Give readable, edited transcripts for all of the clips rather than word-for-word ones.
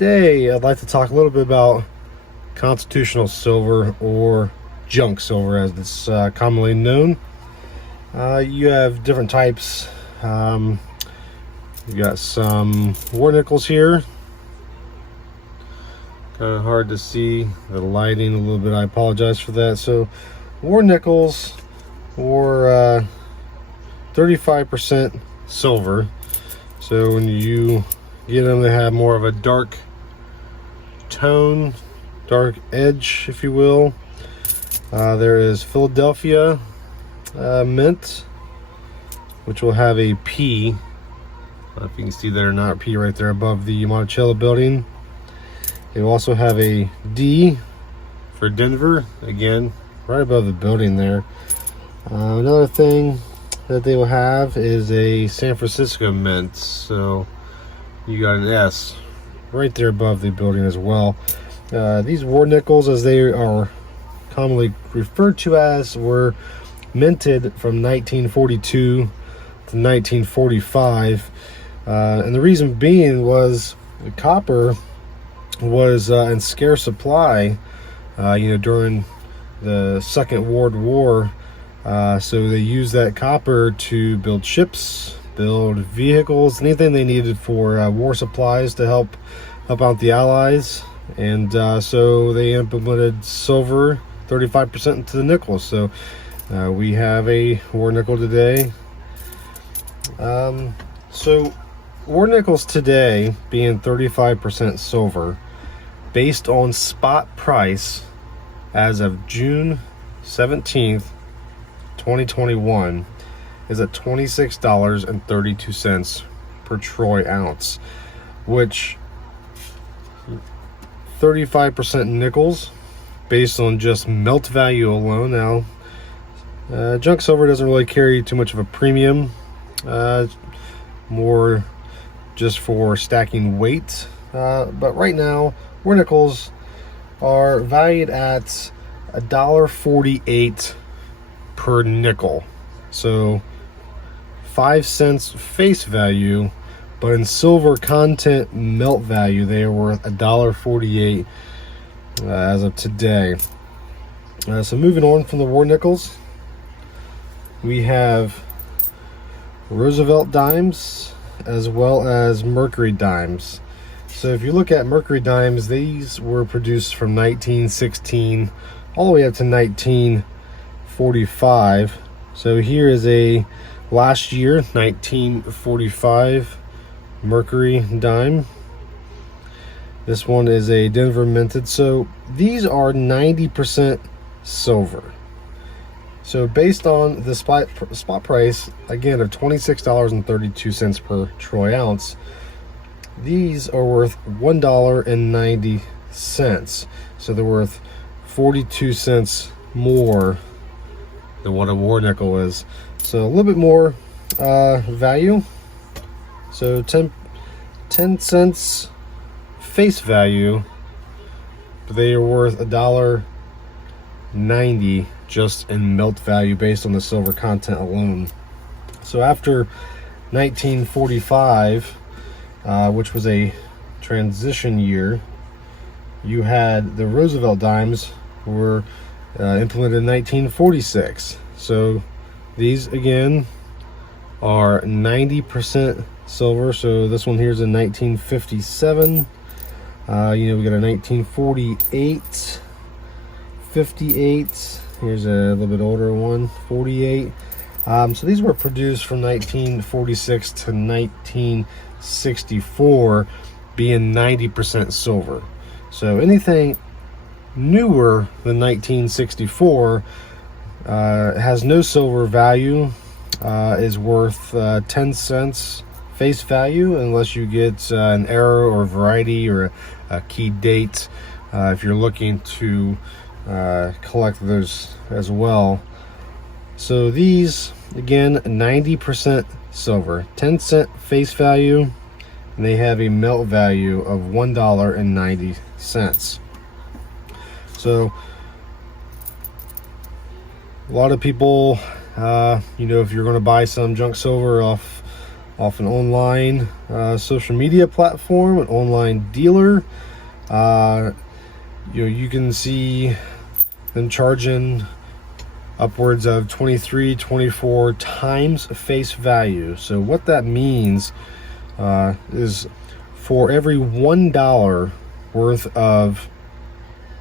Today I'd like to talk a little bit about constitutional silver, or junk silver as it's commonly known. You have different types. You got some war nickels here. Kind of hard to see the lighting a little bit. I apologize for that. So war nickels were 35% silver. So when you get them, they have more of a dark tone, dark edge, if you will. There is Philadelphia mint, which will have a P. I don't know if you can see that or not, P right there above the Monticello building. They will also have a D for Denver, again, right above the building there. Another thing that they will have is a San Francisco mint. So you got an S right there above the building as well. These war nickels, as they are commonly referred to as, were minted from 1942 to 1945. And the reason being was the copper was in scarce supply, during the Second World War. So they used that copper to build ships, build vehicles, anything they needed for war supplies to help out the Allies. And so they implemented silver 35% into the nickel. So we have a war nickel today. So war nickels today being 35% silver, based on spot price as of June 17th, 2021, is at $26.32 per troy ounce, which 35% nickels based on just melt value alone. Now, junk silver doesn't really carry too much of a premium, more just for stacking weight. But right now, war nickels are valued at $1.48 per nickel. So 5 cents face value, but in silver content melt value, they are worth $1.48 as of today. So moving on from the war nickels, we have Roosevelt dimes as well as Mercury dimes. So if you look at Mercury dimes, these were produced from 1916 all the way up to 1945. So here is a last year, 1945 Mercury dime. This one is a Denver minted. So these are 90% silver. So based on the spot price, again, of $26.32 per troy ounce, these are worth $1.90. So they're worth 42 cents more than what a war nickel is. So a little bit more value. So 10 cents face value, but they are worth $1.90 just in melt value based on the silver content alone. So after 1945, which was a transition year, you had the Roosevelt dimes were implemented in 1946. So these again are 90% silver. So this one here is in 1957. We got a 1948, 58. Here's a little bit older one, 48. So these were produced from 1946 to 1964, being 90% silver. So anything newer than 1964 has no silver value, is worth 10 cents face value, unless you get an error or variety or a key date, if you're looking to collect those as well. So these, again, 90% silver, 10 cent face value, and they have a melt value of $1.90. So a lot of people, if you're going to buy some junk silver off off an online social media platform, an online dealer. You can see them charging upwards of 23, 24 times face value. So what that means is for every $1 worth of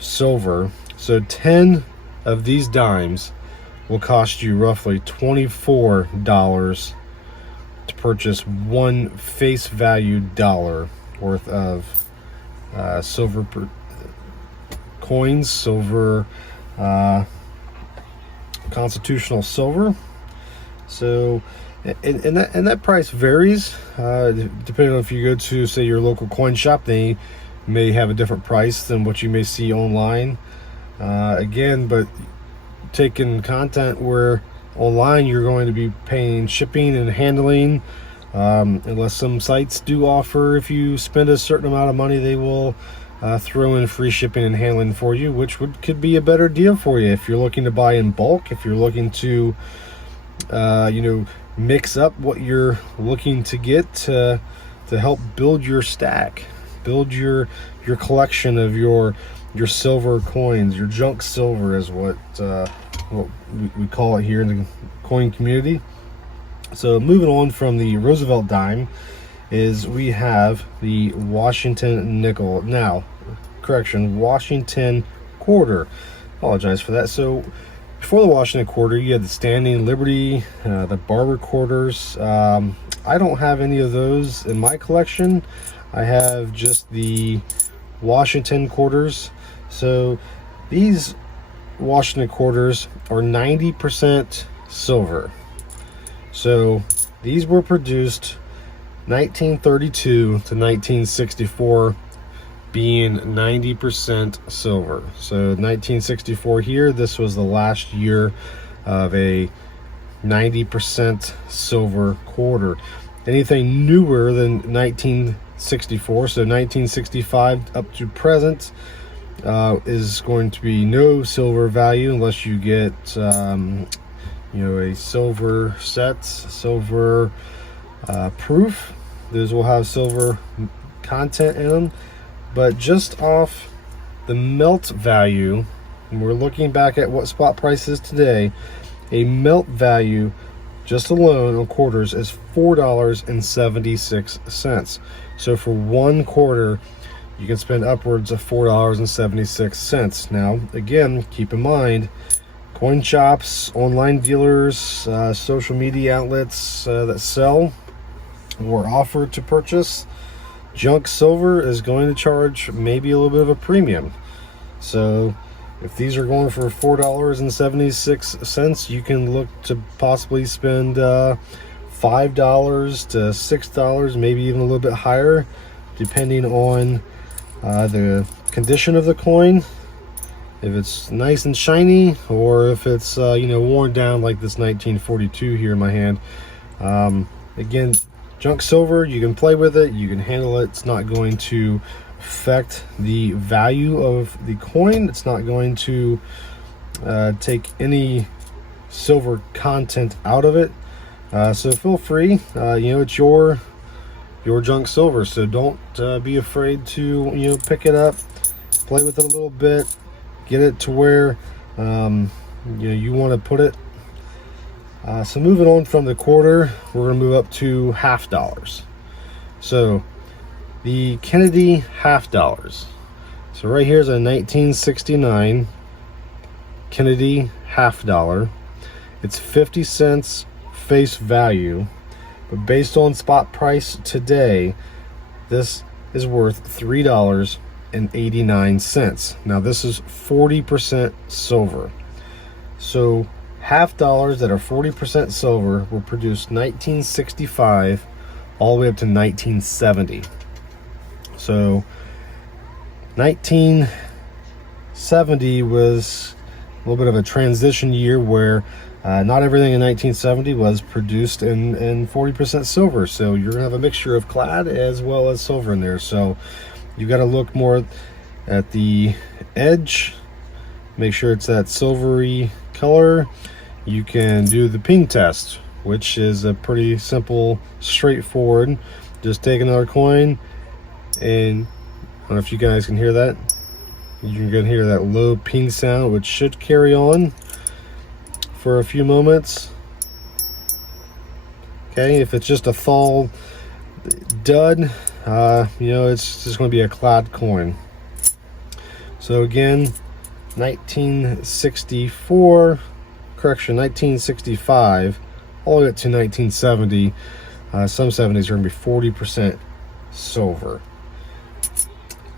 silver, so 10 of these dimes will cost you roughly $24 to purchase one face value dollar worth of silver coins, silver, constitutional silver. So and that price varies depending on if you go to, say, your local coin shop. They may have a different price than what you may see online. Again, but taking content where online you're going to be paying shipping and handling, unless some sites do offer, if you spend a certain amount of money, they will throw in free shipping and handling for you, which could be a better deal for you if you're looking to buy in bulk, if you're looking to mix up what you're looking to get to help build your stack, build your collection of your silver coins. Your junk silver is what we call it here in the coin community. So moving on from the Roosevelt dime is we have the Washington nickel. Now, correction, Washington quarter. Apologize for that. So before the Washington quarter, you had the Standing Liberty, the Barber quarters. I don't have any of those in my collection. I have just the Washington quarters. So these Washington quarters are 90% silver. So these were produced 1932 to 1964, being 90% silver. So 1964 here, this was the last year of a 90% silver quarter. Anything newer than 1964, so 1965 up to present, is going to be no silver value unless you get a silver set, silver proof. Those will have silver content in them. But just off the melt value, and we're looking back at what spot price is today, a melt value just alone on quarters is $4.76. So for one quarter, you can spend upwards of $4.76. Now, again, keep in mind, coin shops, online dealers, social media outlets that sell or offer to purchase junk silver is going to charge maybe a little bit of a premium. So if these are going for $4.76, you can look to possibly spend $5 to $6, maybe even a little bit higher, depending on the condition of the coin. If it's nice and shiny, or if it's worn down like this 1942 here in my hand. Again, junk silver, you can play with it, you can handle it. It's not going to affect the value of the coin. It's not going to take any silver content out of it. So feel free. It's your junk silver. So don't be afraid to pick it up, play with it a little bit, get it to where you want to put it. So moving on from the quarter, we're going to move up to half dollars. So the Kennedy half dollars. So right here is a 1969 Kennedy half dollar. It's 50 cents face value, but based on spot price today, this is worth $3.89. Now this is 40% silver. So half dollars that are 40% silver were produced 1965 all the way up to 1970. So 1970 was a little bit of a transition year where not everything in 1970 was produced in 40% silver. So you're gonna have a mixture of clad as well as silver in there. So you got to look more at the edge, make sure it's that silvery color. You can do the ping test which is a pretty simple, straightforward. Just take another coin, and I don't know if you guys can hear that. You can hear that low ping sound, which should carry on for a few moments. Okay, if it's just a fall dud, you know, it's just going to be a cloud coin. So again, 1964, correction, 1965, all the way up to 1970. Some 70s are going to be 40% silver.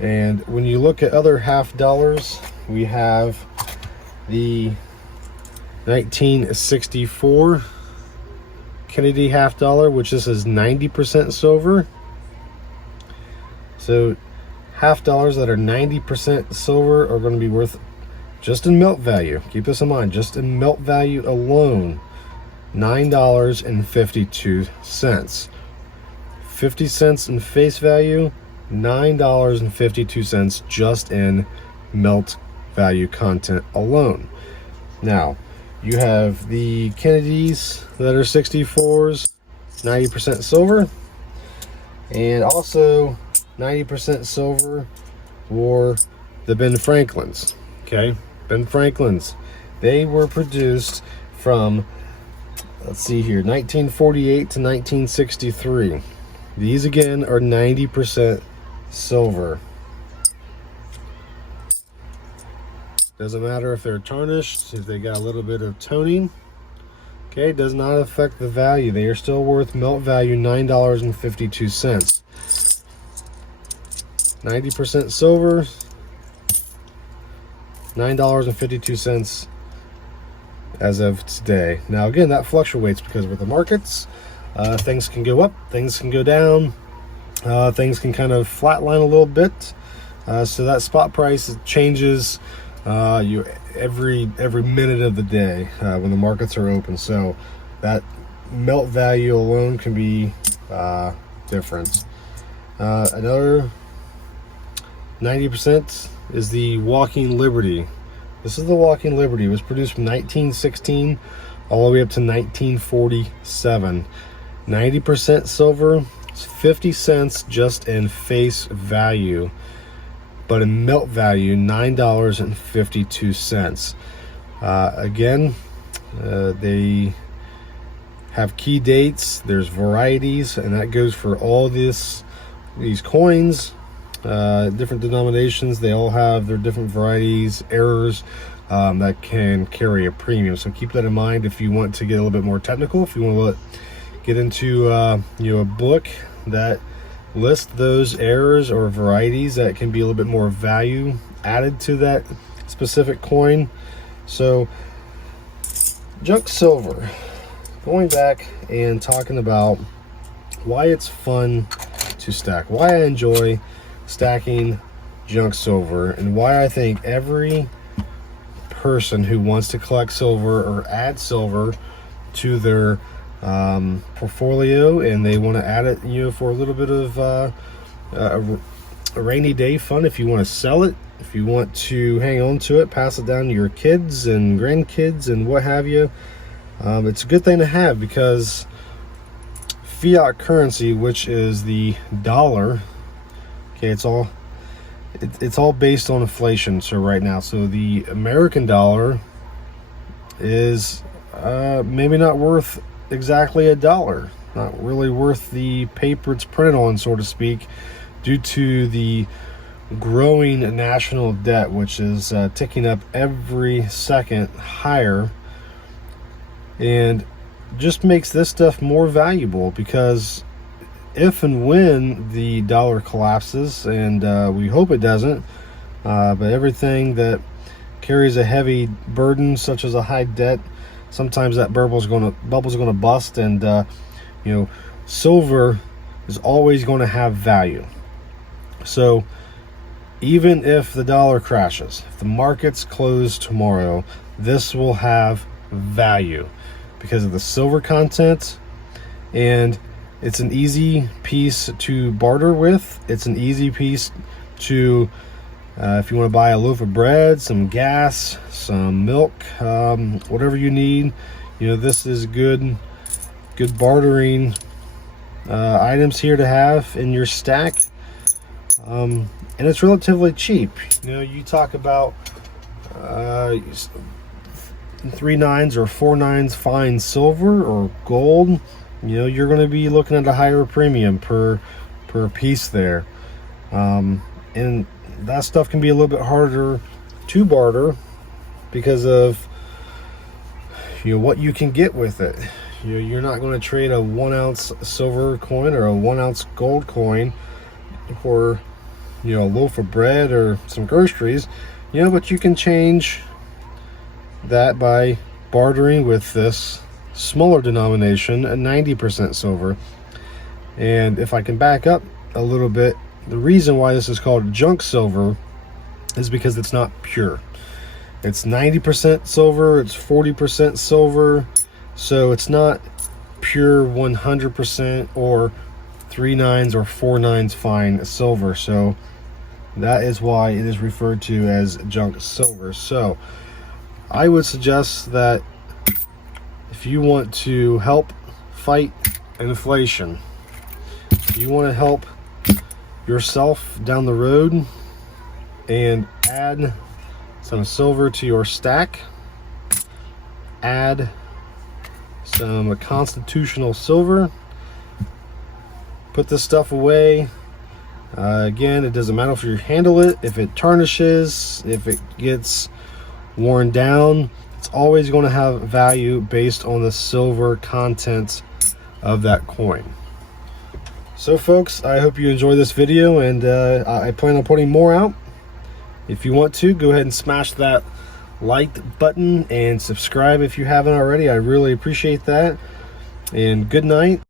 And when you look at other half dollars, we have the 1964 Kennedy half dollar, which this is 90% silver. So half dollars that are 90% silver are going to be worth, just in melt value, keep this in mind, just in melt value alone, $9.52. 50 cents in face value, $9.52 just in melt value content alone. Now, you have the Kennedys that are 64s, 90% silver, and also 90% silver for the Ben Franklins. Okay, Ben Franklins, they were produced from, let's see here, 1948 to 1963. These again are 90% silver. Doesn't matter if they're tarnished, if they got a little bit of toning. Okay, does not affect the value. They are still worth melt value $9.52. 90% silver, $9.52 as of today. Now again, that fluctuates because with the markets, things can go up, things can go down, things can kind of flatline a little bit. So that spot price changes every minute of the day when the markets are open. So that melt value alone can be different. Another 90% is the Walking Liberty. This is the Walking Liberty. It was produced from 1916 all the way up to 1947. 90% silver. It's 50 cents just in face value, but in melt value, $9.52. Again, they have key dates. There's varieties, and that goes for all these coins. Different denominations, they all have their different varieties, errors that can carry a premium. So keep that in mind if you want to get a little bit more technical. If you want to get into a book that lists those errors or varieties that can be a little bit more value added to that specific coin. So junk silver, going back and talking about why it's fun to stack, why I enjoy stacking junk silver, and why I think every person who wants to collect silver or add silver to their portfolio, and they want to add it, for a little bit of a rainy day fun. If you want to sell it, if you want to hang on to it, pass it down to your kids and grandkids and what have you, it's a good thing to have, because fiat currency, which is the dollar, okay, it's all based on inflation. So right now, so the American dollar is maybe not worth exactly $1, not really worth the paper it's printed on, so to speak, due to the growing national debt, which is ticking up every second higher, and just makes this stuff more valuable, because if and when the dollar collapses, and we hope it doesn't, but everything that carries a heavy burden, such as a high debt, sometimes that bubble's going to bust, and silver is always going to have value. So even if the dollar crashes, if the markets close tomorrow, this will have value because of the silver content, and it's an easy piece to barter with. It's an easy piece to, if you want to buy a loaf of bread, some gas, some milk, whatever you need, this is good good bartering items here to have in your stack. And it's relatively cheap. You know, you talk about 3 nines or 4 nines fine silver or gold, you know, you're going to be looking at a higher premium per piece there. And that stuff can be a little bit harder to barter because of, you know, what you can get with it. You know, you're not going to trade a 1 ounce silver coin or a 1 ounce gold coin for, you know, a loaf of bread or some groceries, you know, but you can change that by bartering with this smaller denomination, a 90% silver. And if I can back up a little bit, the reason why this is called junk silver is because it's not pure. It's 90% silver, it's 40% silver, so it's not pure 100% or 3 nines or 4 nines fine silver. So that is why it is referred to as junk silver. So I would suggest that if you want to help fight inflation, if you want to help yourself down the road and add some silver to your stack, add some constitutional silver, put this stuff away. Again, it doesn't matter if you handle it, if it tarnishes, if it gets worn down, it's always going to have value based on the silver content of that coin. So folks, I hope you enjoy this video, and I plan on putting more out. If you want to, go ahead and smash that like button and subscribe if you haven't already. I really appreciate that. And good night,